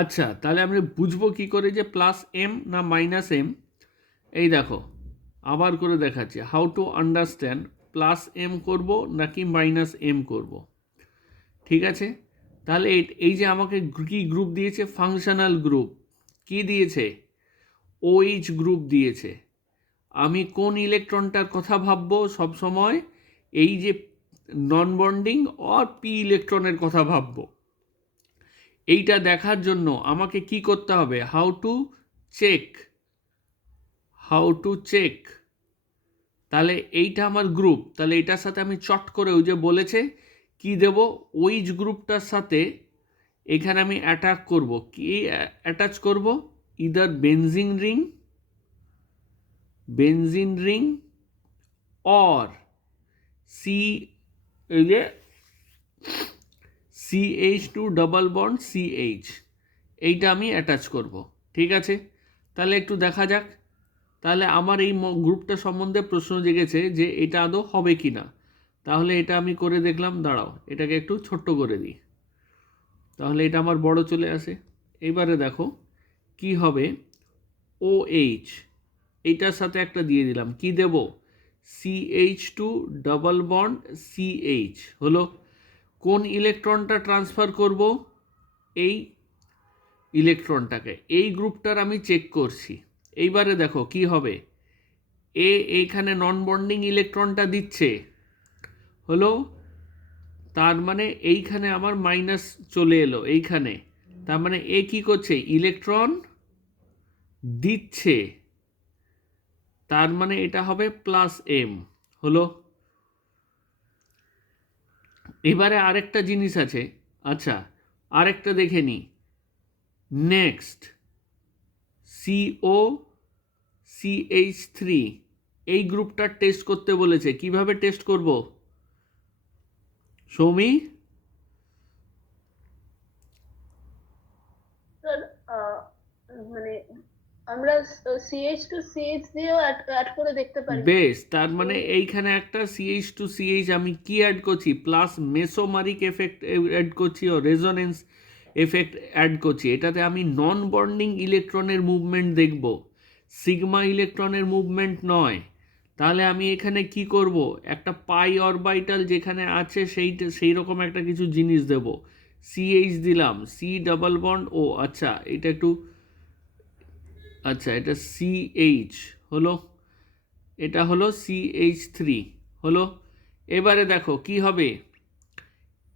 আচ্ছা, তাহলে আমরা বুঝবো কি করে যে প্লাস এম না মাইনাস এম? এই দেখো, আবার করে দেখাচ্ছি, how to understand plus M করব নাকি মাইনাস এম করব। ঠিক আছে, তাহলে এই যে আমাকে কি গ্রুপ দিয়েছে, ফাংশনাল গ্রুপ। কি দিয়েছে? ওইচ গ্রুপ দিয়েছে। আমি কোন ইলেকট্রনটার কথা ভাববো সবসময়? এই যে নন বন্ডিং অর পি ইলেকট্রনের কথা ভাববো। এইটা দেখার জন্য আমাকে কি করতে হবে? হাউ টু চেক, তাহলে এইটা আমার গ্রুপ, তাহলে এটার সাথে আমি চট করে ওই যে বলেছে কি দেব, ওইচ গ্রুপটার সাথে এখানে আমি অ্যাটাক করব, কি অ্যাটাচ করব? Either benzene ring or C, এই যে CH2 ডাবল বন্ড CH, এইটা আমি অ্যাটাচ করব। ঠিক আছে, তাহলে একটু দেখা যাক। তাহলে আমার এই গ্রুপটা সম্বন্ধে প্রশ্ন জেগেছে যে এটা আদৌ হবে কি না। তাহলে এটা আমি করে দেখলাম, দাঁড়াও এটাকে একটু ছোট্ট করে দিই, তাহলে এটা আমার বড় চলে আসে। এইবারে দেখো কি হবে, OH এইটার সাথে একটা দিয়ে দিলাম, কি দেব? CH2 ডাবল বন্ড CH হলো। কোন ইলেকট্রনটা ট্রান্সফার করব? এই ইলেকট্রনটাকে, এই গ্রুপটার আমি চেক করছি। এইবারে দেখো কি হবে, এইখানে নন বন্ডিং ইলেকট্রনটা দিচ্ছে, হলো, তার মানে এইখানে আমার মাইনাস চলে এলো এইখানে, তার মানে এ কি করছে? ইলেকট্রন দিচ্ছে, তার মানে এটা হবে প্লাস এম, হলো। এবারে আরেকটা জিনিস আছে, আচ্ছা আরেকটা দেখে নি। নেক্সট COCH3, এই গ্রুপটার টেস্ট করতে বলেছে, কিভাবে টেস্ট করব সৌমি? স্যার মানে আমরা CH2CH দিয়েও অ্যাড করে দেখতে পারি। বেশ, তার মানে এইখানে একটা CH2CH আমি কি অ্যাড করছি? প্লাস মেসোমারিক এফেক্ট অ্যাড করছি ও রেজোনেন্স এফেক্ট অ্যাড করছি। এটাতে আমি নন বন্ডিং ইলেকট্রনের মুভমেন্ট দেখব, সিগমা ইলেকট্রনের মুভমেন্ট নয়। তাহলে আমি এখানে কি করব? একটা পাই অরবাইটাল যেখানে আছে সেই রকম একটা কিছু জিনিস দেব, CH দিলাম, সি ডাবল বন্ড ও, আচ্ছা এটা একটু, আচ্ছা এটা CH হলো, এটা হলো CH3 হলো। এবারে দেখো কি হবে,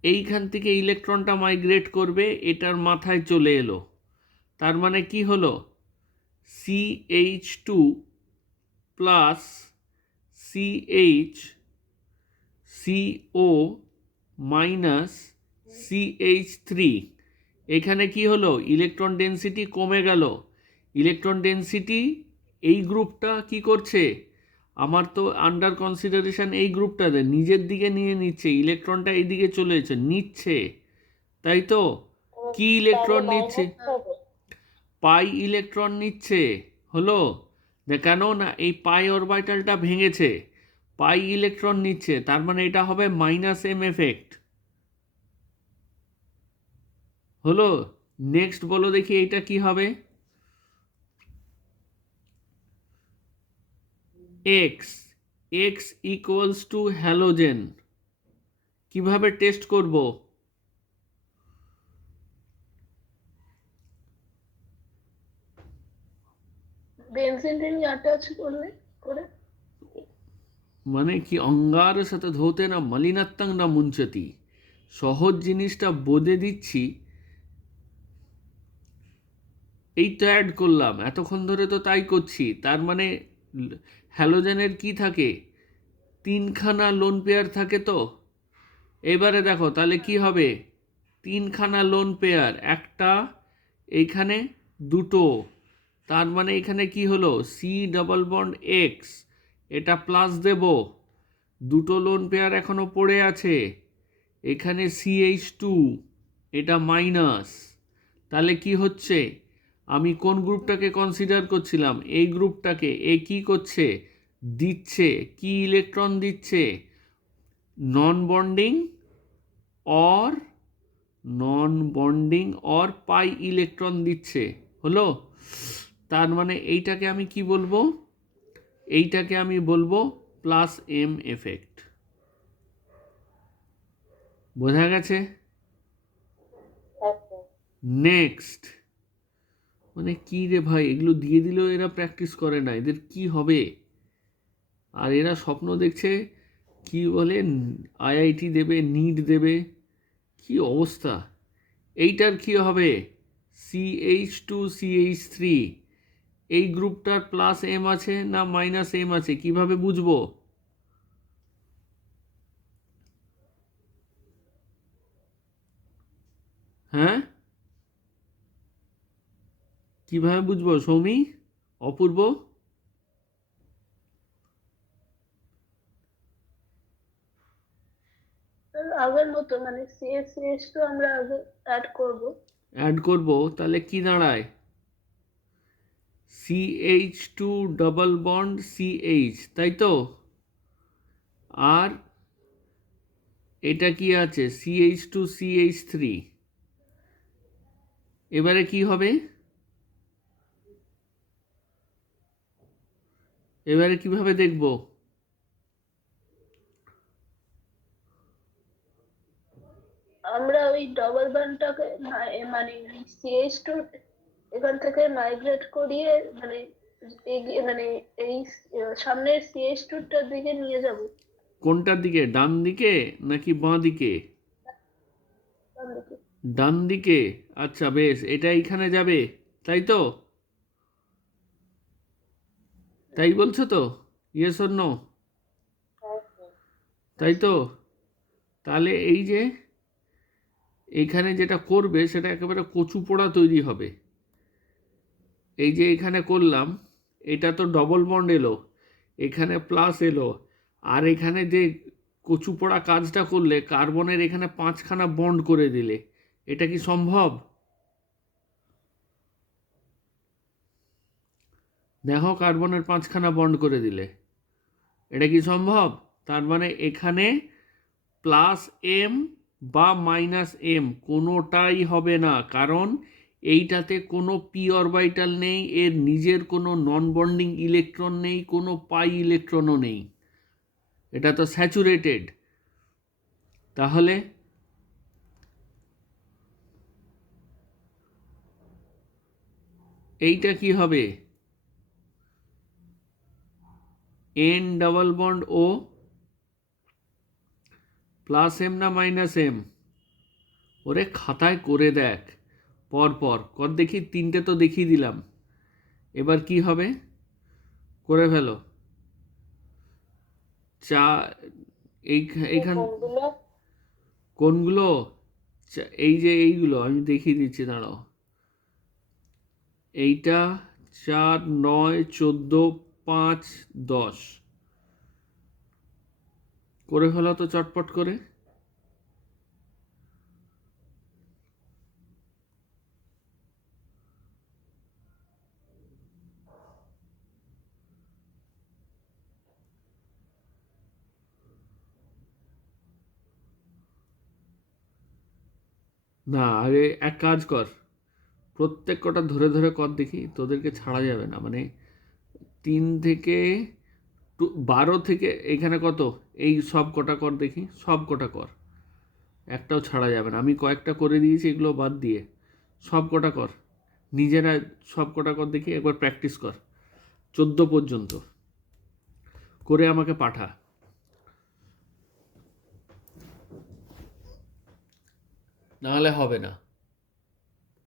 এইখান থেকে ইলেকট্রনটা মাইগ্রেট করবে, এটার মাথায় চলে এলো, তার মানে কি হলো? CH2 plus CO minus CH3, এখানে কি হলো? ইলেকট্রন ডেন্সিটি কমে গেল। ইলেকট্রন ডেন্সিটি, এই গ্রুপটা কি করছে? আমার তো আন্ডার কনসিডারেশন এই গ্রুপটাতে নিজের দিকে নিয়ে নিচ্ছে, ইলেকট্রনটা এইদিকে চলে নিচ্ছে, তাই তো? কি তাহলে ইলেকট্রন নিচ্ছে? মাইনাস হবে। পাই ইলেকট্রন নিচ্ছে, হলো। কেন না, এই পাই অরবিটালটা ভেঙেছে, পাই ইলেকট্রন নিচ্ছে, তার মানে এটা হবে মাইনাস এম এফেক্ট, হলো। নেক্সট বলো দেখি এইটা কি হবে? X, x equals to halogen, কিভাবে টেস্ট করব? বেনজিন রিং অ্যাটাচ করলে করে। মানে কি, অঙ্গার সাথে ধৌতে না মলিনাত্তাং না মুঞ্চতি, সহজ জিনিসটা বোঝে দিচ্ছি। এই তো অ্যাড করলাম, এতক্ষণ ধরে তো তাই করছি, তার মানে হ্যালোজেনের কি থাকে? তিনখানা লোন পেয়ার থাকে তো। এবারে দেখো তাহলে কি হবে, তিনখানা লোন পেয়ার, একটা এইখানে, দুটো, তার মানে এখানে কি হলো? সি ডাবল বন্ড এক্স, এটা প্লাস দেব, দুটো লোন পেয়ার এখনো পড়ে আছে, এখানে CH2, এটা মাইনাস। তাহলে কি হচ্ছে, আমি কোন গ্রুপটাকে কনসিডার করছিলাম? এই গ্রুপটাকে। এ কি করছে? দিচ্ছে, কি ইলেকট্রন দিচ্ছে? Non bonding or non bonding or pi electron দিচ্ছে। হলো? তার মানে এইটাকে আমি কি বলবো? এইটাকে আমি বলবো প্লাস এম এফেক্ট। বোঝা গেছে? নেক্সট, মানে কি রে ভাই, এগুলো দিয়ে দিলেও এরা প্র্যাকটিস করে না, এদের কি হবে? আর এরা স্বপ্ন দেখছে কি বলে আইআইটি দেবে, নিট দেবে, কি অবস্থা! এইটার কি হবে? CH2CH3, এই গ্রুপটার প্লাস এম আছে না মাইনাস এম আছে, কিভাবে বুঝবো? হ্যাঁ, কিভাবে বুঝবো সৌমি, অপূর্ব? আগের মতো মানে CH তো আমরা আগে অ্যাড করব। অ্যাড করব, তাহলে কি দাঁড়ায়? CH2 ডবল বন্ড CH, তাই তো? আর এটা কি আছে? CH2CH3। এবারে কি হবে? এবারে কিভাবে দেখব? আমরা ওই ডবল বন্ডটাকে মানে CH এখান থেকে মাইগ্রেট করিয়ে মানে এগিয়ে মানে এই সামনের CH2টার দিকে নিয়ে যাব। কোনটার দিকে, ডান দিকে নাকি বাঁ দিকে? ডান দিকে। ডান দিকে। আচ্ছা বেশ, এটা এইখানে যাবে, তাই তো? তাই বলছো তো? Yes or no? তাই তো? তাহলে এই যে এইখানে যেটা করবে সেটা একেবারে কচু পোড়া তৈরি হবে। এই যে এখানে করলাম, এটা তো ডবল বন্ড এলো, এখানে প্লাস এলো, আর এখানে যে কচু পোড়া কাজটা করলে কার্বনের এখানে 5খানা বন্ড করে দিলে, এটা কি সম্ভব? দেখো, কার্বনের 5খানা বন্ড করে দিলে, এটা কি সম্ভব? তার মানে এখানে প্লাস এম বা মাইনাস এম কোনোটাই হবে না, কারণ এইটাতে কোনো পি অরবিটাল নেই, এর নিজের কোনো নন বন্ডিং ইলেকট্রন নেই, কোনো পাই ইলেকট্রনও নেই, এটা তো স্যাচুরেটেড। তাহলে এইটা কি হবে? এন ডাবল বন্ড ও প্লাস এম না মাইনাস এম? ওরে খাতায় করে দেখ, পর পর কর দেখি, 3টে তো দেখিয়ে দিলাম, এবার কি হবে? করে ফেলো। চা এইখান কোনগুলো? এই যে এইগুলো আমি দেখিয়ে দিচ্ছি, দাঁড়াও। এইটা 4, 9, 14, 5, 10। করে ফেলো তো চটপট করে। না, আগে এক কাজ কর, প্রত্যেক কটা ধরে ধরে কর দেখি, তোদেরকে ছাড়া যাবে না, মানে 3 থেকে 12 থেকে এখানে কত, এই সব কটা কর দেখি, সব কটা কর, একটাও ছাড়া যাবে না। আমি কয়েকটা করে দিয়েছি, এগুলো বাদ দিয়ে সব কটা কর, নিজেরা সব কটা কর দেখি, একবার প্র্যাকটিস কর 14 পর্যন্ত করে আমাকে পাঠা, নাহলে হবে না।